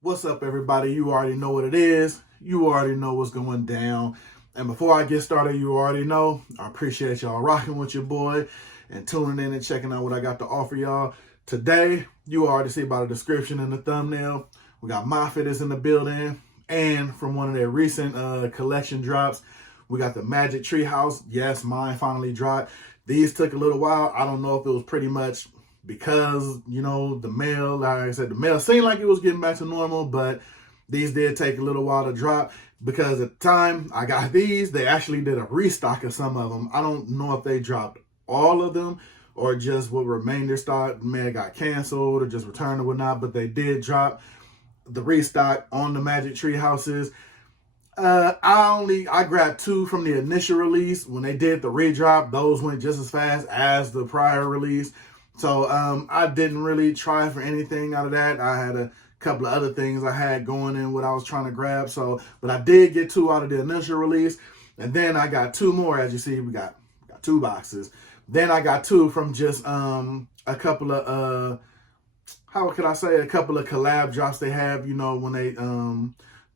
What's up, everybody? You already know what it is. You already know what's going down. And before I get started, you already know, I appreciate y'all rocking with your boy and tuning in and checking out what I got to offer y'all. Today, you already see by the description and the thumbnail, we got myfitteds in the building. And from one of their recent collection drops, we got the Magic Treehouse. Yes, mine finally dropped. These took a little while. I don't know if it was pretty much because, the mail, like I said, the mail seemed like it was getting back to normal, but these did take a little while to drop because at the time I got these, they actually did a restock of some of them. I don't know if they dropped all of them or just what remainder stock may have got canceled or just returned or whatnot, but they did drop the restock on the Magic Tree Houses. I grabbed two from the initial release. When they did the redrop, those went just as fast as the prior release. So I didn't really try for anything out of that. I had a couple of other things I had going in what I was trying to grab. But I did get two out of the initial release. And then I got two more. As you see, we got two boxes. Then I got two from just a couple of, a couple of collab drops they have, when they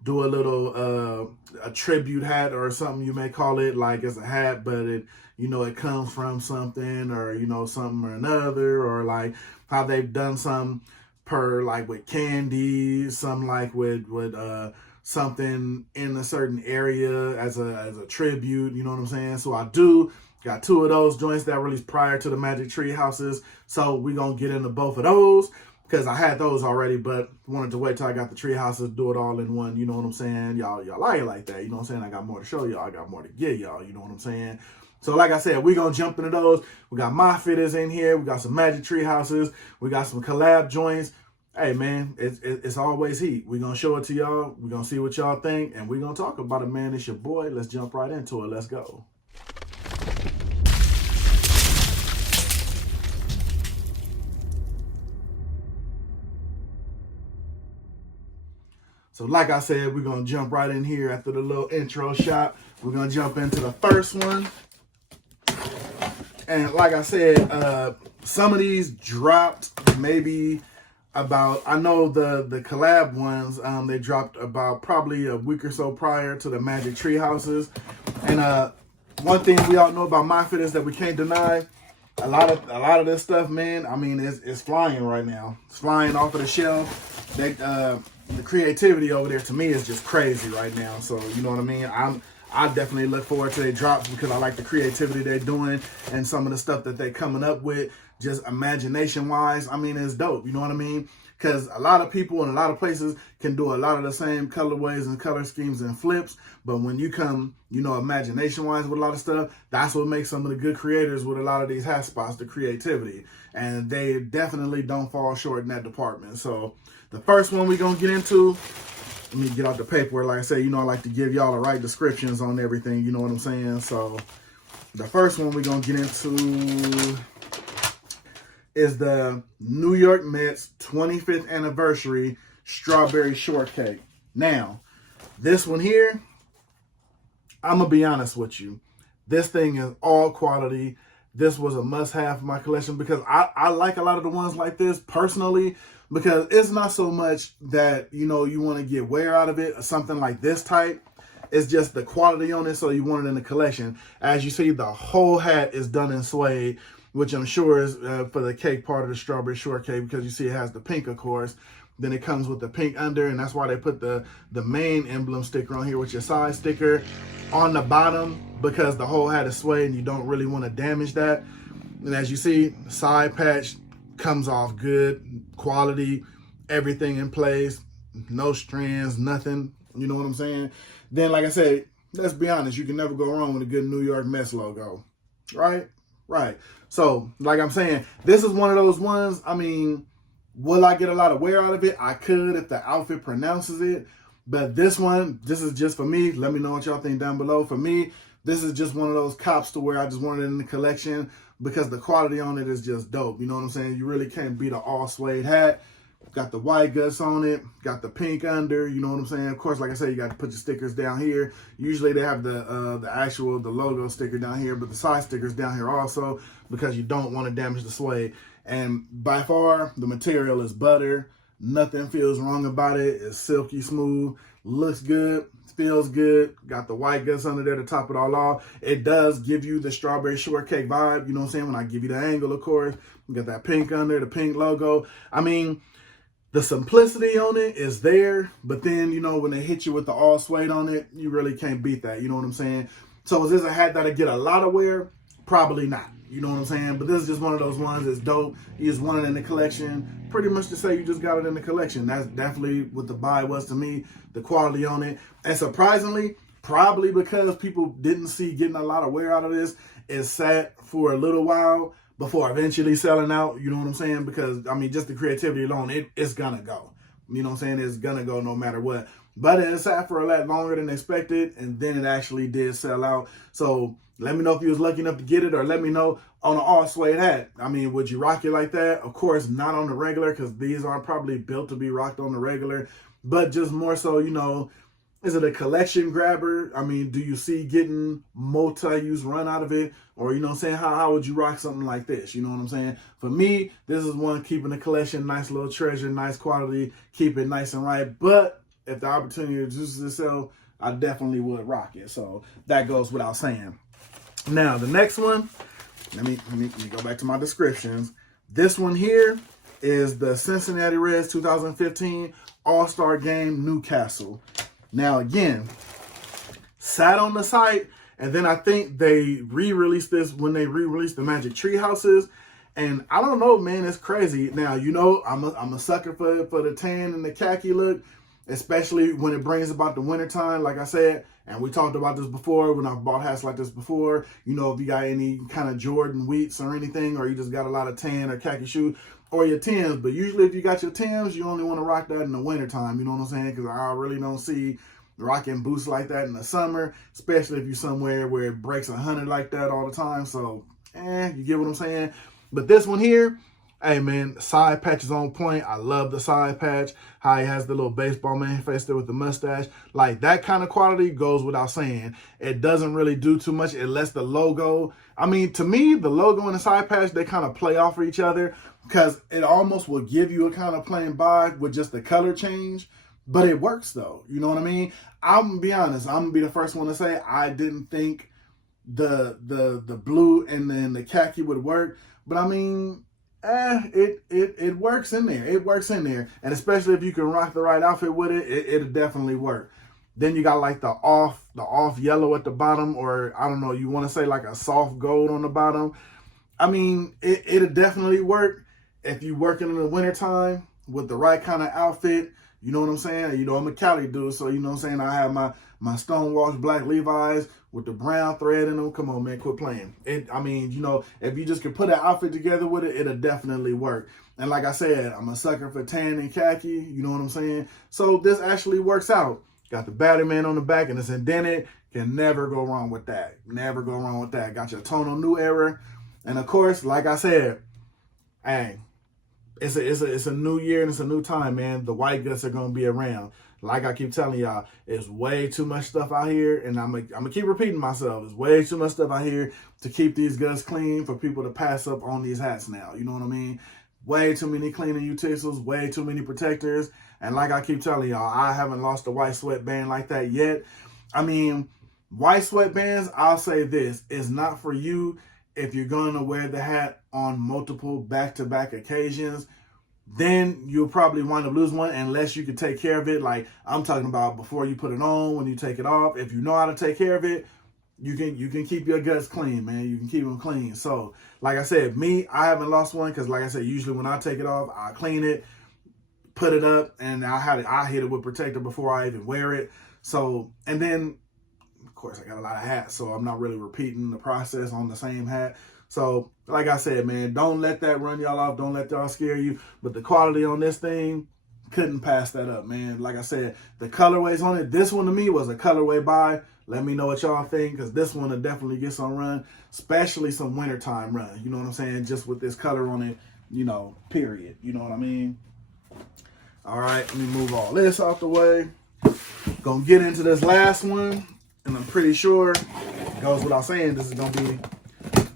do a little a tribute hat or something, you may call it, like it's a hat, but it it comes from something or something or another, or like how they've done some per like with candy, some like with something in a certain area as a tribute, you know what I'm saying? So I do got two of those joints that released prior to the Magic Tree Houses, so we're gonna get into both of those because I had those already, but wanted to wait till I got the Tree Houses, do it all in one, you know what I'm saying? Y'all like it like that, you know what I'm saying? I got more to show y'all, I got more to give y'all, you know what I'm saying? So like I said, we're going to jump into those. We got myfitteds in here. We got some Magic Tree Houses. We got some collab joints. Hey, man, it's always heat. We're going to show it to y'all. We're going to see what y'all think, and we're going to talk about it, man. It's your boy. Let's jump right into it. Let's go. So like I said, we're going to jump right in here after the little intro shot. We're going to jump into the first one. And like I said, some of these dropped maybe about, I know the collab ones, they dropped about probably a week or so prior to the Magic Tree Houses. And one thing we all know about myfitteds that we can't deny, a lot of this stuff, man, I mean, it's flying right now. It's flying off of the shelf. The creativity over there to me is just crazy right now. So, you know what I mean? I definitely look forward to their drops because I like the creativity they're doing and some of the stuff that they're coming up with, just imagination-wise. I mean, it's dope, you know what I mean? Because a lot of people in a lot of places can do a lot of the same colorways and color schemes and flips, but when you come, imagination-wise with a lot of stuff, that's what makes some of the good creators with a lot of these hat spots, the creativity. And they definitely don't fall short in that department. So the first one we're going to get into, let me get out the paper. Like I say, I like to give y'all the right descriptions on everything. You know what I'm saying? So the first one we're going to get into is the New York Mets 25th anniversary strawberry shortcake. Now, this one here, I'm going to be honest with you. This thing is all quality. This was a must-have for my collection because I like a lot of the ones like this personally, because it's not so much that, you want to get wear out of it or something like this type. It's just the quality on it, so you want it in the collection. As you see, the whole hat is done in suede, which I'm sure is for the cake part of the strawberry shortcake, because you see it has the pink, of course. Then it comes with the pink under, and that's why they put the main emblem sticker on here with your side sticker on the bottom, because the whole hat is suede and you don't really want to damage that. And as you see, the side patch comes off good quality, everything in place, no strands, nothing, you know what I'm saying? Then, like I said, let's be honest, you can never go wrong with a good New York Mets logo, right? So like I'm saying, this is one of those ones, I mean, will I get a lot of wear out of it? I could if the outfit pronounces it, but this one, this is just for me. Let me know what y'all think down below. For me, this is just one of those cops to where I just wanted it in the collection because the quality on it is just dope. You know what I'm saying? You really can't beat an all suede hat. Got the white guts on it, got the pink under, you know what I'm saying? Of course, like I said, you got to put your stickers down here. Usually they have the logo sticker down here, but the side stickers down here also, because you don't want to damage the suede. And by far, the material is butter. Nothing feels wrong about it. It's silky smooth, looks good, feels good. Got the white guts under there to top it all off. It does give you the strawberry shortcake vibe, you know what I'm saying? When I give you the angle, of course. You got that pink under, the pink logo. I mean, the simplicity on it is there, but then, you know, when they hit you with the all suede on it, you really can't beat that, you know what I'm saying? So is this a hat that'll get a lot of wear? Probably not, you know what I'm saying? But this is just one of those ones that's dope. You just want it in the collection. Pretty much to say you just got it in the collection. That's definitely what the buy was to me, the quality on it. And surprisingly, probably because people didn't see getting a lot of wear out of this, it sat for a little while before eventually selling out, you know what I'm saying? Because, I mean, just the creativity alone, it's gonna go. You know what I'm saying? It's gonna go no matter what. But it sat for a lot longer than expected, and then it actually did sell out. So let me know if you was lucky enough to get it, or let me know on an all suede hat. I mean, would you rock it like that? Of course, not on the regular, because these aren't probably built to be rocked on the regular. But just more so, you know, is it a collection grabber? I mean, do you see getting multi-use run out of it? Or, you know what I'm saying, how would you rock something like this? You know what I'm saying? For me, this is one keeping the collection, nice little treasure, nice quality, keep it nice and right. But if the opportunity reduces itself, I definitely would rock it. So that goes without saying. Now, the next one, let me go back to my descriptions. This one here is the Cincinnati Reds 2015 All-Star Game Newcastle. Now, again, sat on the site, and then I think they re-released this when they re-released the Magic Treehouses. And I don't know, man, it's crazy. Now, you know, I'm a sucker for the tan and the khaki look, especially when it brings about the wintertime, like I said. And we talked about this before when I've bought hats like this before. You know, if you got any kind of Jordan wheats or anything, or you just got a lot of tan or khaki shoes, or your Tims. But usually if you got your Tims, you only want to rock that in the wintertime. You know what I'm saying? Because I really don't see rocking boots like that in the summer, especially if you're somewhere where it breaks 100 like that all the time. So, you get what I'm saying? But this one here, hey man, side patch is on point. I love the side patch. How he has the little baseball man face there with the mustache. Like, that kind of quality goes without saying. It doesn't really do too much. It lets the logo, I mean, to me, the logo and the side patch, they kind of play off of each other, because it almost will give you a kind of plain vibe with just the color change. But it works though, you know what I mean? I'm gonna be honest, I'm gonna be the first one to say I didn't think the blue and then the khaki would work. But I mean, it works in there. It works in there. And especially if you can rock the right outfit with it, it'll definitely work. Then you got like the off yellow at the bottom, or I don't know, you want to say like a soft gold on the bottom. I mean, it'll definitely work if you working in the wintertime with the right kind of outfit. You know what I'm saying? You know, I'm a Cali dude, so you know what I'm saying? I have my stonewashed black Levi's with the brown thread in them. Come on, man, quit playing. I mean, you know, if you just could put an outfit together with it, it'll definitely work. And like I said, I'm a sucker for tan and khaki. You know what I'm saying? So this actually works out. Got the Battery Man on the back, and it's indented. Can never go wrong with that. Never go wrong with that. Got your tonal new era. And of course, like I said, hey, it's a new year and it's a new time, man. The white guts are gonna be around. Like I keep telling y'all, it's way too much stuff out here, and I'm gonna keep repeating myself. There's way too much stuff out here to keep these guts clean for people to pass up on these hats now. You know what I mean? Way too many cleaning utensils, way too many protectors. And like I keep telling y'all, I haven't lost a white sweatband like that yet. I mean, white sweatbands, I'll say this, is not for you if you're going to wear the hat on multiple back-to-back occasions. Then you'll probably wind up losing one unless you can take care of it. Like I'm talking about before you put it on, when you take it off. If you know how to take care of it, you can keep your guts clean, man. You can keep them clean. So like I said, I haven't lost one because like I said, usually when I take it off, I clean it, put it up, and I hit it with protector before I even wear it. So, and then of course I got a lot of hats, so I'm not really repeating the process on the same hat. So, like I said, man, don't let that run y'all off. Don't let y'all scare you. But the quality on this thing, couldn't pass that up, man. Like I said, the colorways on it, this one to me was a colorway buy. Let me know what y'all think, because this one will definitely get some run, especially some wintertime run. You know what I'm saying? Just with this color on it, you know, period. You know what I mean? All right, let me move all this out the way. Gonna get into this last one, and I'm pretty sure it goes without saying, this is gonna be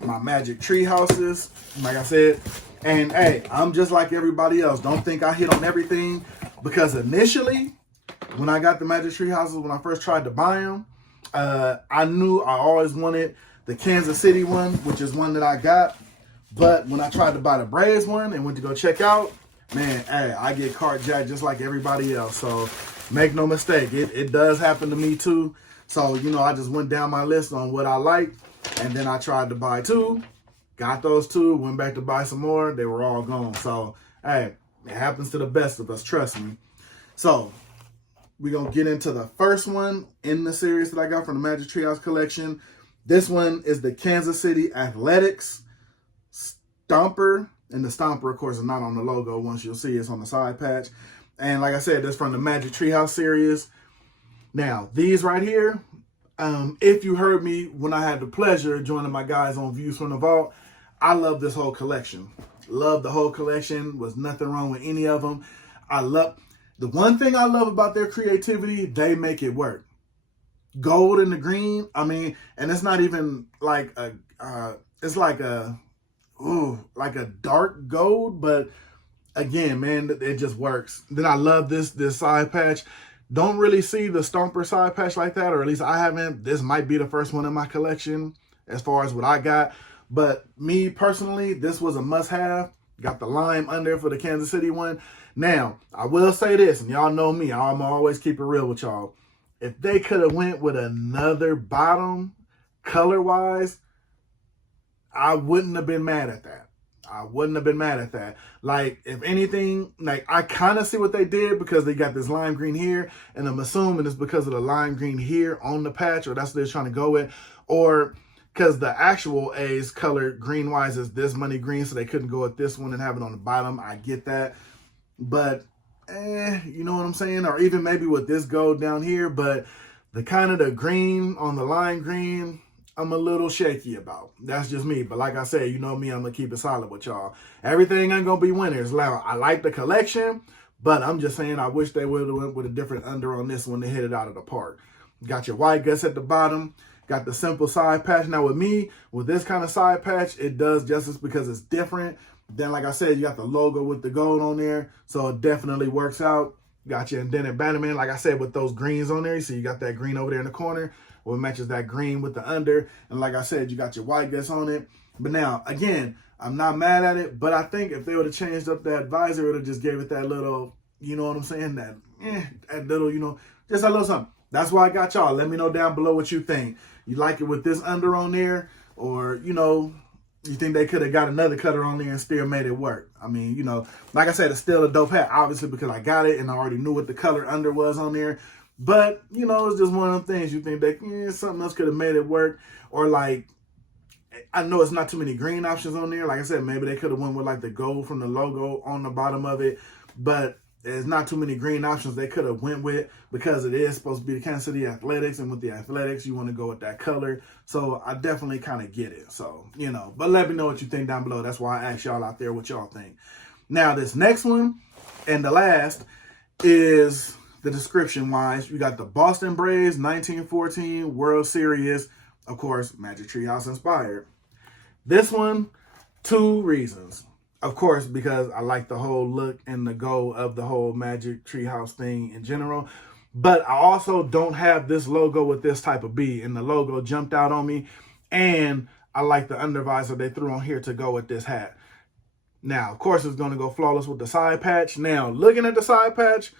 my Magic Treehouses. Like I said, And hey, I'm just like everybody else. Don't think I hit on everything, because initially, when I got the Magic Treehouses, when I first tried to buy them, I knew I always wanted the Kansas City one, which is one that I got. But when I tried to buy the Braves one and went to go check out, man, hey, I get carjacked just like everybody else. So make no mistake, it does happen to me too. So, I just went down my list on what I liked, and then I tried to buy two, got those two, went back to buy some more, they were all gone. So, hey, it happens to the best of us, trust me. So, we're going to get into the first one in the series that I got from the Magic Treehouse collection. This one is the Kansas City Athletics Stomper. And the Stomper, of course, is not on the logo. Once you'll see, it's on the side patch. And like I said, this is from the Magic Treehouse series. Now, these right here, if you heard me when I had the pleasure of joining my guys on Views from the Vault, I love this whole collection. Love the whole collection. Was nothing wrong with any of them. The one thing I love about their creativity, they make it work. Gold and the green, and it's not even like it's like a dark gold, but again, man, it just works. Then I love this side patch. Don't really see the Stomper side patch like that, or at least I haven't. This might be the first one in my collection as far as what I got. But me personally, this was a must-have. Got the lime under for the Kansas City one. Now, I will say this, and y'all know me, I'm always keep it real with y'all. If they could have went with another bottom, color-wise, I wouldn't have been mad at that. Like, if anything, like, I kind of see what they did, because they got this lime green here, and I'm assuming it's because of the lime green here on the patch, or that's what they're trying to go with, or because the actual A's color green-wise is this money green, so they couldn't go with this one and have it on the bottom. I get that. But, you know what I'm saying? Or even maybe with this gold down here, but the kind of the green on the lime green, I'm a little shaky about. That's just me. But like I said, you know me, I'm going to keep it solid with y'all. Everything ain't going to be winners. I like the collection, but I'm just saying I wish they would have went with a different under on this one to hit it out of the park. Got your white guts at the bottom. Got the simple side patch. Now with me, with this kind of side patch, it does justice because it's different. Then, like I said, you got the logo with the gold on there, so it definitely works out. Got your indented bannerman, like I said, with those greens on there. You see you got that green over there in the corner, well, it matches that green with the under. And like I said, you got your white guts on it. But now, again, I'm not mad at it, but I think if they would have changed up that visor, it would have just gave it that little, you know what I'm saying, that little, just a little something. That's why I got y'all. Let me know down below what you think. You like it with this under on there, or, you think they could have got another color on there and still made it work? Like I said, it's still a dope hat, obviously, because I got it and I already knew what the color under was on there. But, it's just one of them things you think that something else could have made it work. Or, like, I know it's not too many green options on there. Like I said, maybe they could have went with, like, the gold from the logo on the bottom of it. But there's not too many green options they could have went with, because it is supposed to be the Kansas City Athletics, and with the Athletics, you want to go with that color. So I definitely kind of get it. So, but let me know what you think down below. That's why I asked y'all out there what y'all think. Now, this next one and the last is the description-wise. You got the Boston Braves 1914 World Series, of course, Magic Treehouse inspired. This one, 2 reasons. Of course, because I like the whole look and the go of the whole Magic Treehouse thing in general. But I also don't have this logo with this type of B, and the logo jumped out on me. And I like the under visor they threw on here to go with this hat. Now, of course, it's going to go flawless with the side patch. Now, looking at the side patch,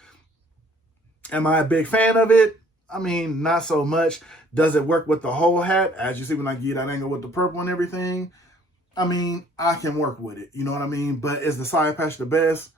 am I a big fan of it? Not so much. Does it work with the whole hat? As you see when I get that angle with the purple and everything, I can work with it. You know what I mean? But is the side patch the best?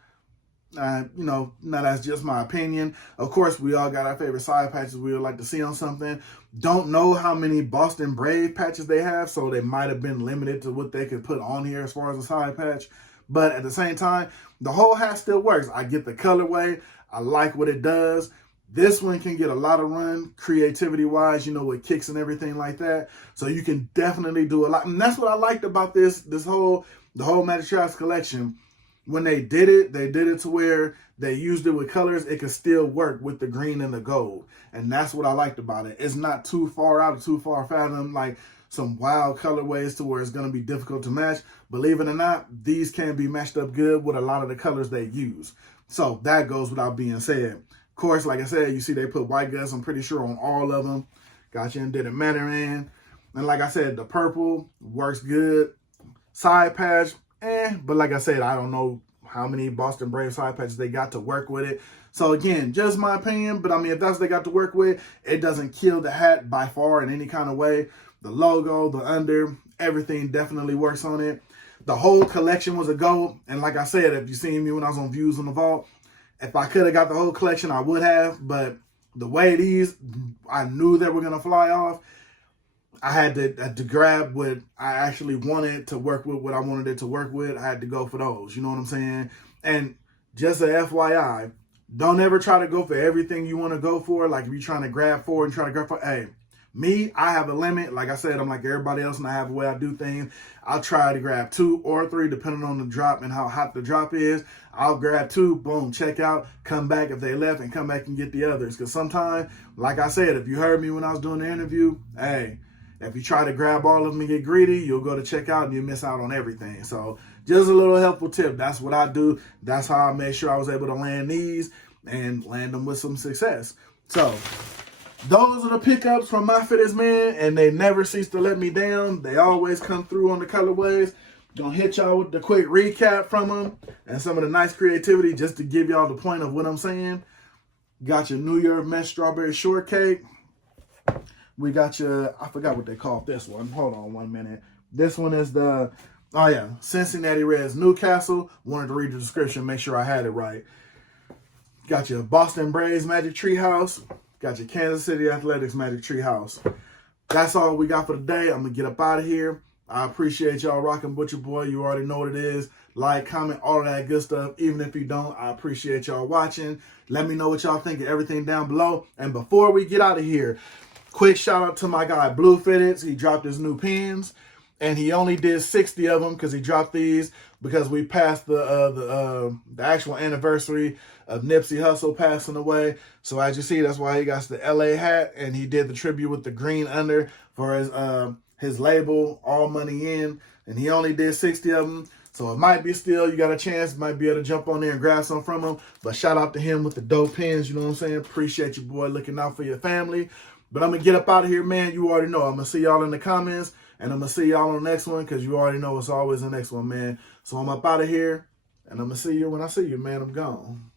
Now that's just my opinion. Of course, we all got our favorite side patches we would like to see on something. Don't know how many Boston Brave patches they have, so they might have been limited to what they could put on here as far as a side patch. But at the same time, the whole hat still works. I get the colorway. I like what it does. This one can get a lot of run creativity-wise, with kicks and everything like that. So you can definitely do a lot. And that's what I liked about the whole Magic Treehouse collection. When they did it to where they used it with colors, it could still work with the green and the gold. And that's what I liked about it. It's not too far out or too far fathom. Like, some wild colorways to where it's going to be difficult to match. Believe it or not, these can be matched up good with a lot of the colors they use. So that goes without being said. Of course, like I said, you see they put white guts, I'm pretty sure, on all of them. Got you in Didn't Matter in. And like I said, the purple works good. Side patch, but like I said, I don't know how many Boston Braves side patches they got to work with it. So again, just my opinion, but I mean, if that's what they got to work with, it doesn't kill the hat by far in any kind of way. The logo, the under, everything definitely works on it. The whole collection was a go. And like I said, if you seen me when I was on Views on the Vault, if I could have got the whole collection, I would have. But the way these, I knew they were going to fly off. I had to grab what I actually wanted to work with, what I wanted it to work with. I had to go for those. You know what I'm saying? And just a FYI, don't ever try to go for everything you want to go for. Like if you're trying to grab for and try to grab for, hey, me, I have a limit. Like I said, I'm like everybody else and I have a way I do things. I'll try to grab 2 or 3 depending on the drop and how hot the drop is. I'll grab 2, boom, check out, come back if they left and come back and get the others. Because sometimes, like I said, if you heard me when I was doing the interview, hey, if you try to grab all of them and get greedy, you'll go to checkout and you miss out on everything. So just a little helpful tip. That's what I do. That's how I made sure I was able to land these and land them with some success. So those are the pickups from myfitteds, man, and they never cease to let me down. They always come through on the colorways. Gonna hit y'all with the quick recap from them and some of the nice creativity just to give y'all the point of what I'm saying. Got your New York Mesh Strawberry Shortcake. We got your, I forgot what they called this one. Hold on 1 minute. This one is the, oh yeah, Cincinnati Reds Newcastle. Wanted to read the description, make sure I had it right. Got your Boston Braves Magic Treehouse. Got your Kansas City Athletics Magic Treehouse. That's all we got for today. I'm going to get up out of here. I appreciate y'all rocking with your boy. You already know what it is. Like, comment, all of that good stuff. Even if you don't, I appreciate y'all watching. Let me know what y'all think of everything down below. And before we get out of here, quick shout out to my guy myfitteds. He dropped his new pins, and he only did 60 of them because he dropped these because we passed the actual anniversary of Nipsey Hussle passing away. So as you see, that's why he got the LA hat, and he did the tribute with the green under for his label, All Money In, and he only did 60 of them. So it might be still, you got a chance, might be able to jump on there and grab some from him. But shout out to him with the dope pins, you know what I'm saying? Appreciate you, boy, looking out for your family. But I'm going to get up out of here, man. You already know. I'm going to see y'all in the comments, and I'm going to see y'all on the next one because you already know it's always the next one, man. So I'm up out of here, and I'm going to see you when I see you, man. I'm gone.